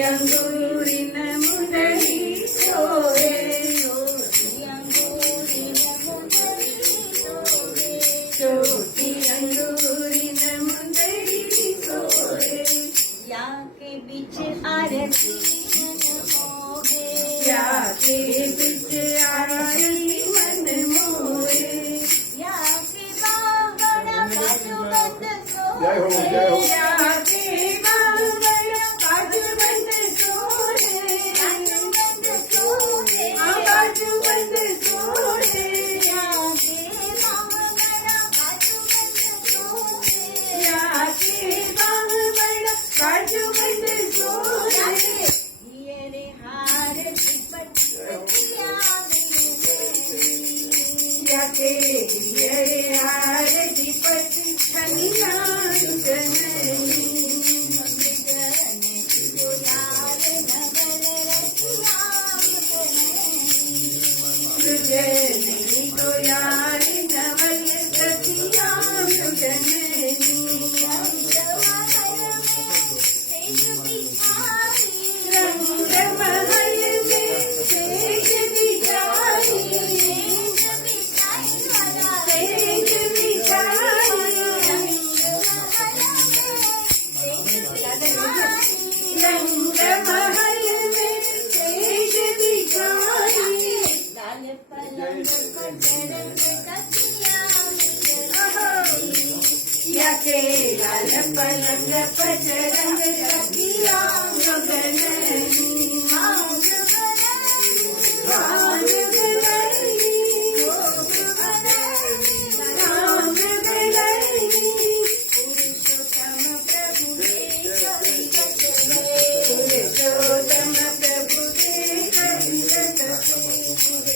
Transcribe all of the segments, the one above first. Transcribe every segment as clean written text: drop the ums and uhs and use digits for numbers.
અંગૂરીન મુંદડી સોરે, ચોટી અંગૂરીન મુંદડી સોરે, યા કે બીચ આરતી મન મોહે, યા કે બીચ આરતી મન મોહે, યા કે બાવડા બાજુ બંધ જય હો, સોહે, જય હો. યા કે બાવળ બાજુ બંધ સોરે, આ બાજુ બંધ સોરે, યા કે બાવડા બાજુ બંધ સોહે, યા કે બાવળ બાજુ બંધ સોરે, હિયરે હાર ઝીપટ આવે, યા કે હિયરે હાર દીપત છનિયા જનની, સૃજની તો યાર નવલ રચિયા જનની, રંગ મહલ में तेज बिचारी, तेज बिचारी, रंग महल में तेज बिचारी, लाल पलंग पचरंग या के लाल पलंग पचरंग तकिया गगननी, भांग गलई, भांग गलई, पुरुषोत्तम प्रभु पुरुषोत्तम प्रभु देख विरत,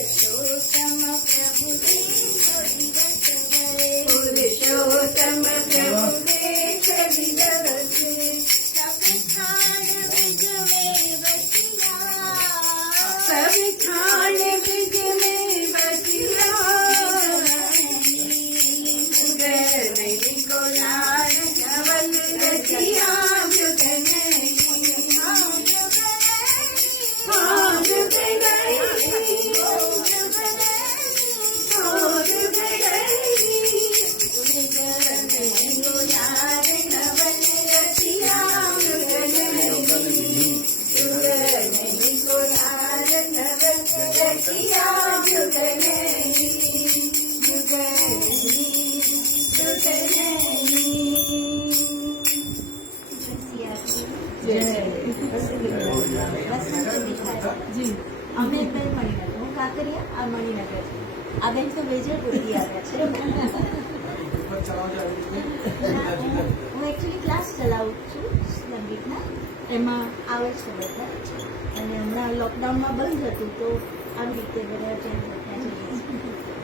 पुरुषोत्तम प्रभु पुरुषोत्तम प्रभु देख विरत, सबिठान ब्रिज में बसिया, सब खान ब्रिज में बसिया, गगननी को लाल धवल रचिया जुगननी, भांग गलई, भांग गलई, गगननी को लाल धवल रचिया जुगननी, जुगननी को लाल धवल रचिया जुगननी, जुगननी, जुगननी। અમે બેન મણિનગર, હું કાંકરિયા, આ મણિનગર. આ બેન તો વેજલપુરથી આવ્યા છે. હું એકચ્યુઅલી ક્લાસ ચલાવું છું સંગીતના, એમાં આવે છે બધા. અને હમણાં લોકડાઉનમાં બંધ હતું તો આવી રીતે બધા ત્યાં જઈએ છીએ.